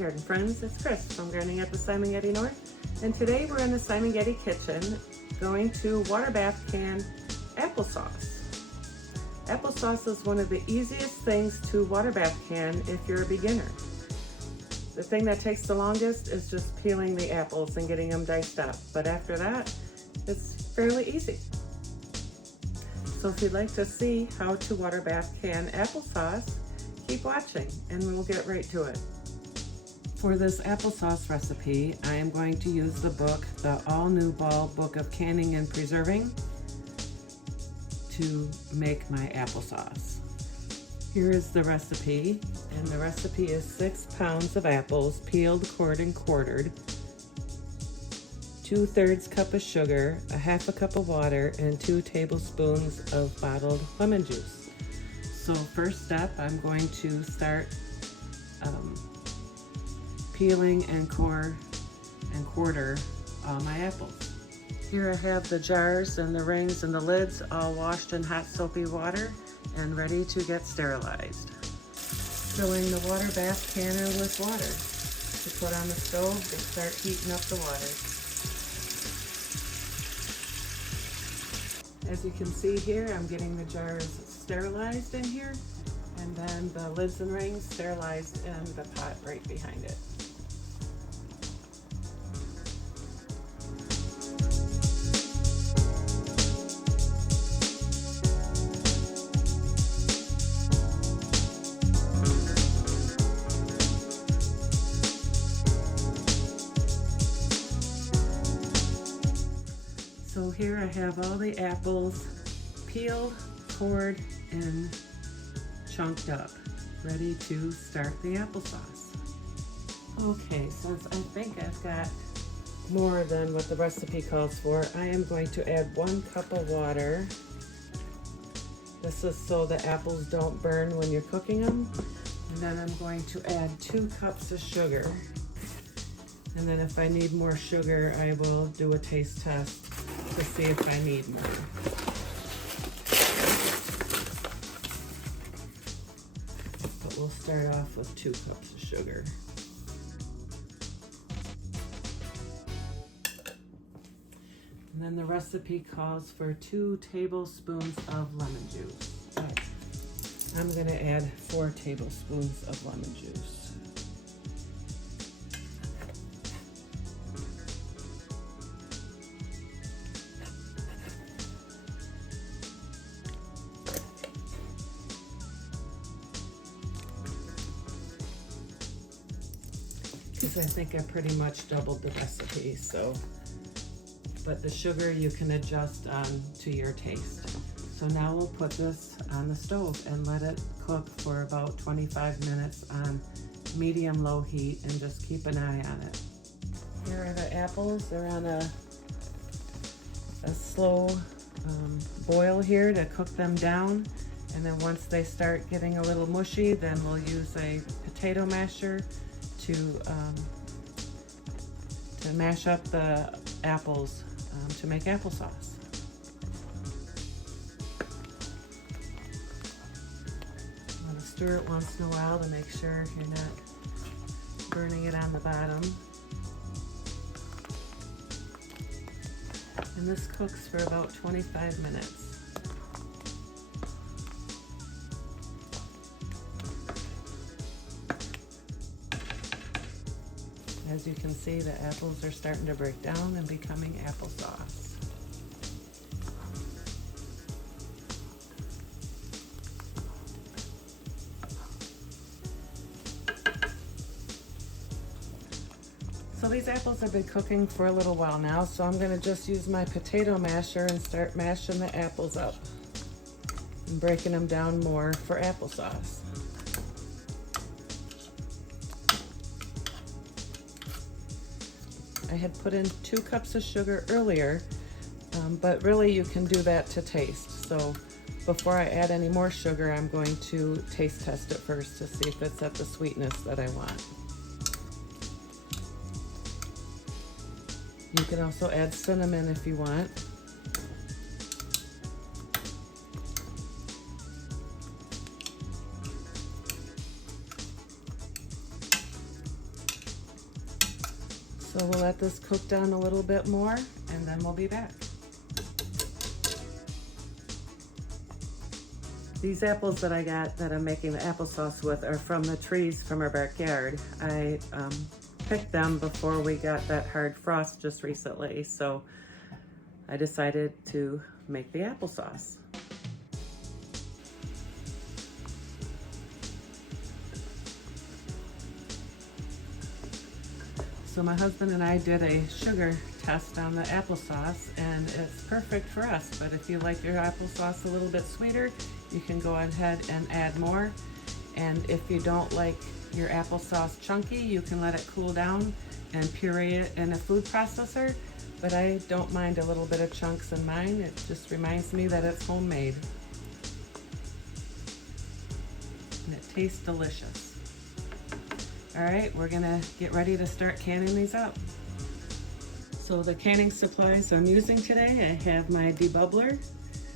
garden friends, it's Chris from Gardening at the Simon Getty North, and today we're in the Simon Getty kitchen going to water bath can applesauce. Applesauce is one of the easiest things to water bath can if you're a beginner. The thing that takes the longest is just peeling the apples and getting them diced up, but after that it's fairly easy. So if you'd like to see how to water bath can applesauce, keep watching and we'll get right to it. For this applesauce recipe, I am going to use the book, the All New Ball Book of Canning and Preserving, to make my applesauce. Here is the recipe, and the recipe is 6 pounds of apples, peeled, cored, and quartered, 2/3 cup of sugar, a 1/2 cup of water, and 2 tablespoons of bottled lemon juice. So first step, I'm going to start peeling and core and quarter all my apples. Here I have the jars and the rings and the lids all washed in hot soapy water and ready to get sterilized. Filling the water bath canner with water to put on the stove to start heating up the water. As you can see here, I'm getting the jars sterilized in here, and then the lids and rings sterilized in the pot right behind it. So here I have all the apples peeled, cored, and chunked up, ready to start the applesauce. Okay, since I think I've got more than what the recipe calls for, I am going to add 1 cup of water. This is so the apples don't burn when you're cooking them. And then I'm going to add 2 cups of sugar. And then if I need more sugar, I will do a taste test to see if I need more. But we'll start off with 2 cups of sugar. And then the recipe calls for 2 tablespoons of lemon juice. I'm gonna add 4 tablespoons of lemon juice. Because I think I pretty much doubled the recipe, so, but the sugar you can adjust to your taste. So now we'll put this on the stove and let it cook for about 25 minutes on medium-low heat, and just keep an eye on it. Here are the apples. They're on a slow boil here to cook them down, and then once they start getting a little mushy, then we'll use a potato masher to mash up the apples to make applesauce. You want to stir it once in a while to make sure you're not burning it on the bottom. And this cooks for about 25 minutes. As you can see, the apples are starting to break down and becoming applesauce. So these apples have been cooking for a little while now, so I'm going to just use my potato masher and start mashing the apples up and breaking them down more for applesauce. I had put in 2 cups of sugar earlier, but really you can do that to taste. So before I add any more sugar, I'm going to taste test it first to see if it's at the sweetness that I want. You can also add cinnamon if you want. So we'll let this cook down a little bit more and then we'll be back. These apples that I got that I'm making the applesauce with are from the trees from our backyard. I picked them before we got that hard frost just recently, so I decided to make the applesauce. So my husband and I did a sugar test on the applesauce and it's perfect for us, but if you like your applesauce a little bit sweeter, you can go ahead and add more. And if you don't like your applesauce chunky, you can let it cool down and puree it in a food processor, but I don't mind a little bit of chunks in mine. It just reminds me that it's homemade. And it tastes delicious. All right, we're gonna get ready to start canning these up. So the canning supplies I'm using today, I have my debubbler,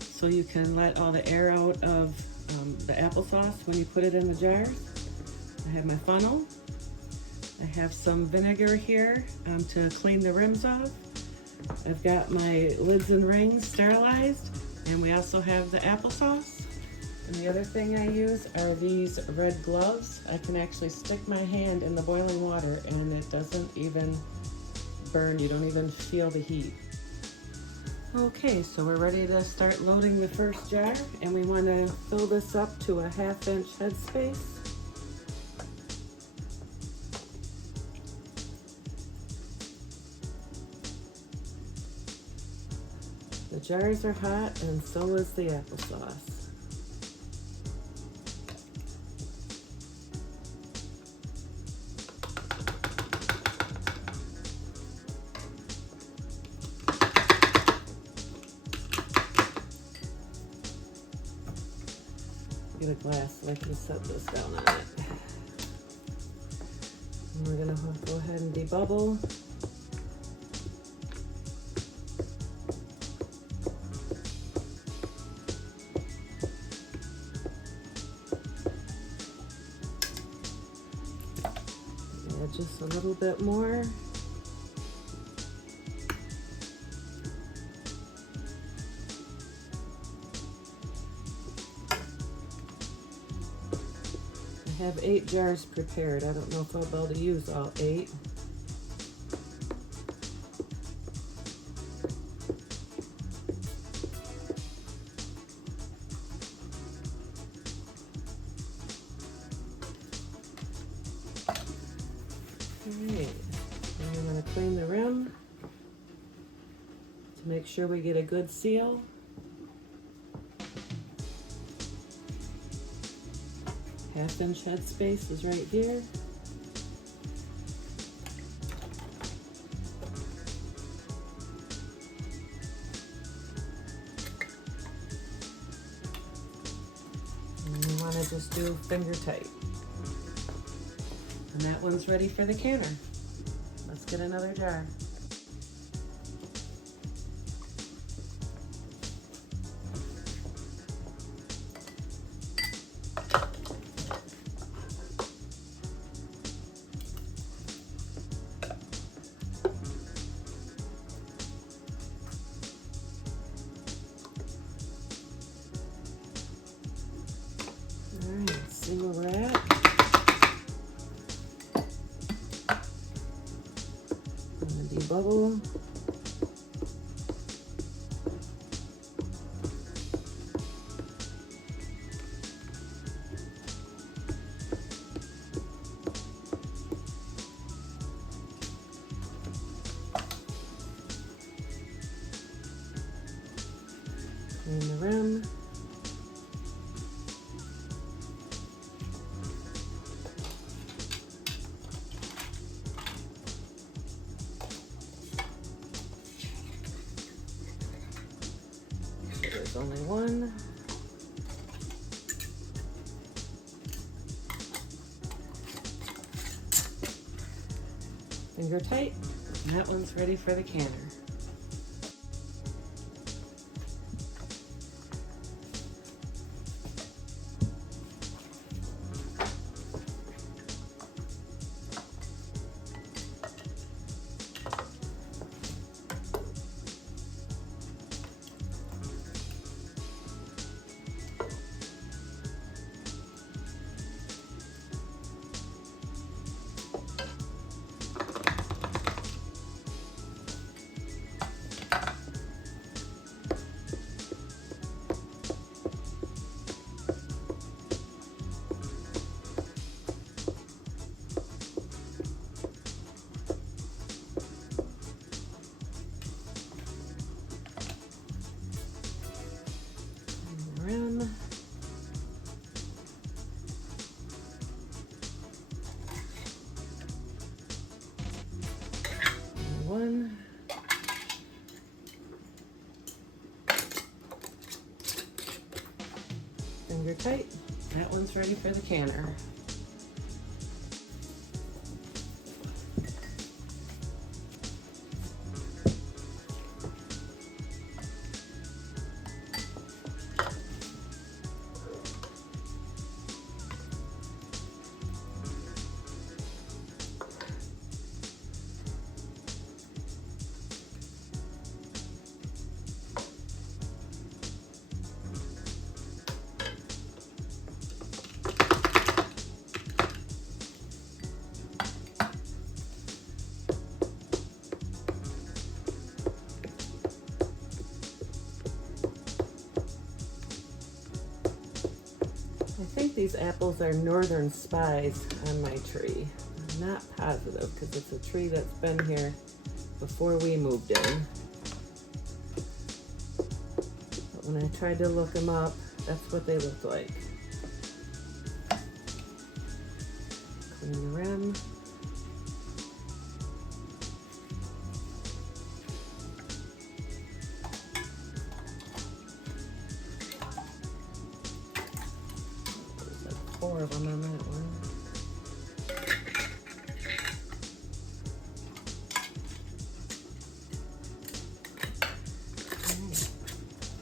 so you can let all the air out of the applesauce when you put it in the jars. I have my funnel. I have some vinegar here to clean the rims off. I've got my lids and rings sterilized, and we also have the applesauce. And the other thing I use are these red gloves. I can actually stick my hand in the boiling water and it doesn't even burn. You don't even feel the heat. Okay, so we're ready to start loading the first jar, and we want to fill this up to a 1/2 inch headspace. The jars are hot and so is the applesauce. Get a glass so I can set this down on it. And we're gonna go ahead and debubble. Add just a little bit more. I have 8 jars prepared. I don't know if I'll be able to use all 8. Alright, and I'm going to clean the rim to make sure we get a good seal. 1/2 inch headspace is right here. And you want to just do finger tight. And that one's ready for the canner. Let's get another jar. Alright, see where we're at. I'm going to debubble. Clean the rim. There's only one. Finger tight, and that one's ready for the canner. Finger tight. That one's ready for the canner. I think these apples are northern spies on my tree. I'm not positive because it's a tree that's been here before we moved in. But when I tried to look them up, that's what they look like. Clean the rim. There's 4 of them on that one.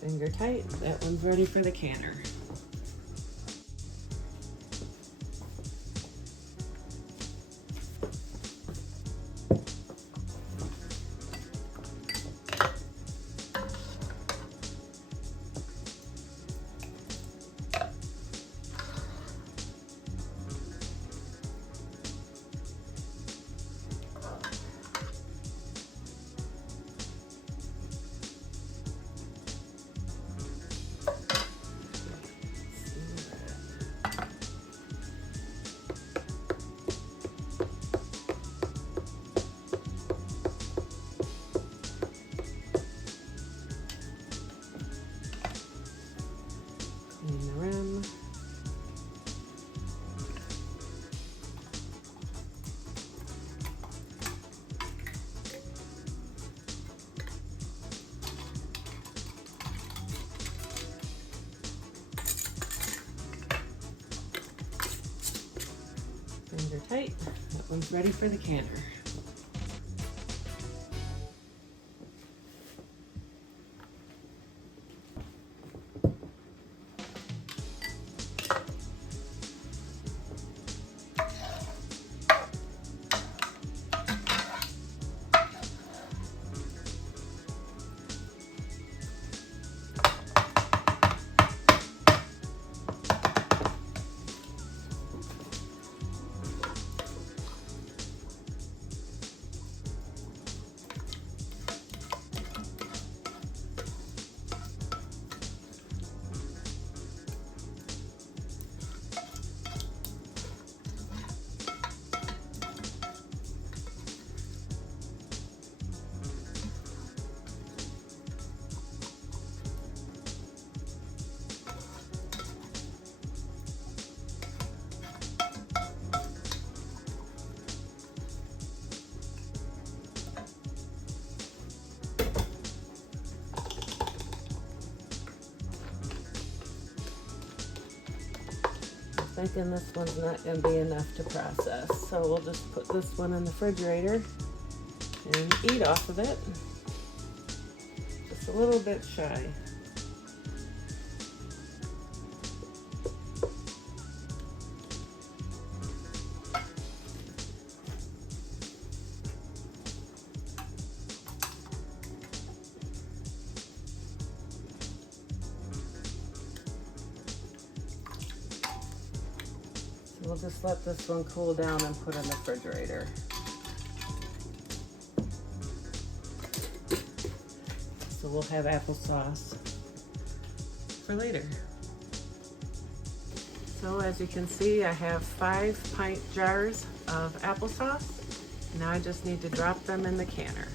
Finger tight. That one's ready for the canner. Clean the rim. Finger tight. That one's ready for the canner. Thinking this one's not going to be enough to process, so we'll just put this one in the refrigerator and eat off of it. Just a little bit shy. We'll just let this one cool down and put in the refrigerator. So we'll have applesauce for later. So as you can see, I have 5 pint jars of applesauce. Now I just need to drop them in the canner.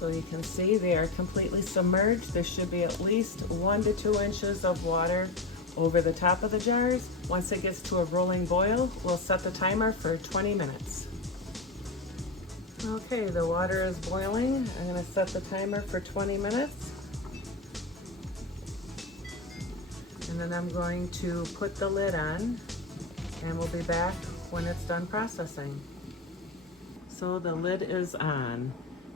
So you can see they are completely submerged. There should be at least 1 to 2 inches of water over the top of the jars. Once it gets to a rolling boil, we'll set the timer for 20 minutes. Okay, the water is boiling. I'm going to set the timer for 20 minutes. And then I'm going to put the lid on, and we'll be back when it's done processing. So the lid is on,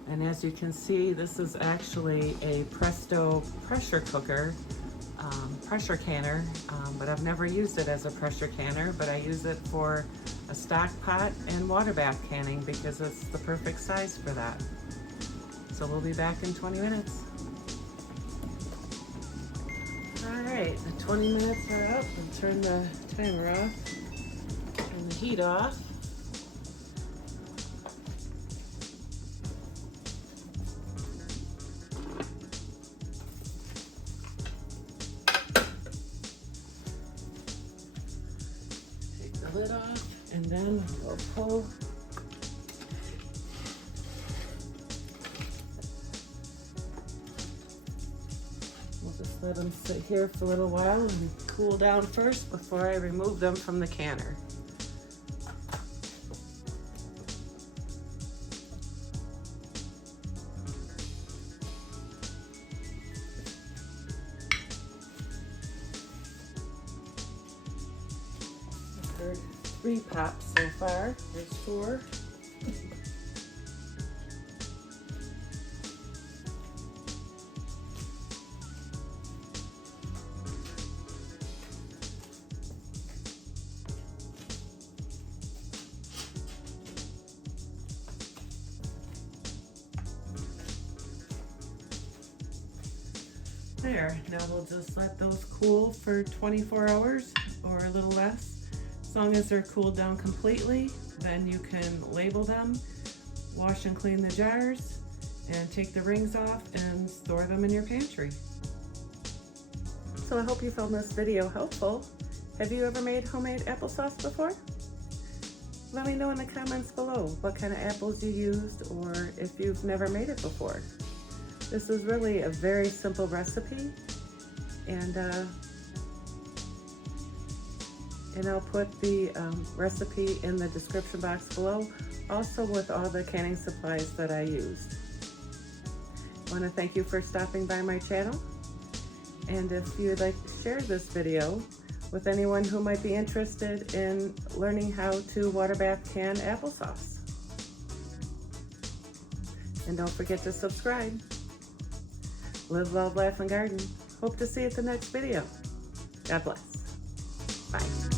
and as you can see, this is actually a Presto pressure cooker, pressure canner, but I've never used it as a pressure canner, but I use it for a stock pot and water bath canning because it's the perfect size for that. So we'll be back in 20 minutes. All right, the 20 minutes are up. I'll turn the timer off, turn the heat off. Take the lid off, and then we'll pull. We'll just let them sit here for a little while and cool down first before I remove them from the canner. I've heard 3 pops so far. There's 4. There, now we'll just let those cool for 24 hours or a little less. As long as they're cooled down completely, then you can label them, wash and clean the jars, and take the rings off and store them in your pantry. So I hope you found this video helpful. Have you ever made homemade applesauce before? Let me know in the comments below what kind of apples you used, or if you've never made it before. This is really a very simple recipe, and I'll put the recipe in the description box below, also with all the canning supplies that I used. I want to thank you for stopping by my channel, and if you'd like to share this video with anyone who might be interested in learning how to water bath can applesauce. And don't forget to subscribe. Live, love, laugh, and garden. Hope to see you at the next video. God bless. Bye.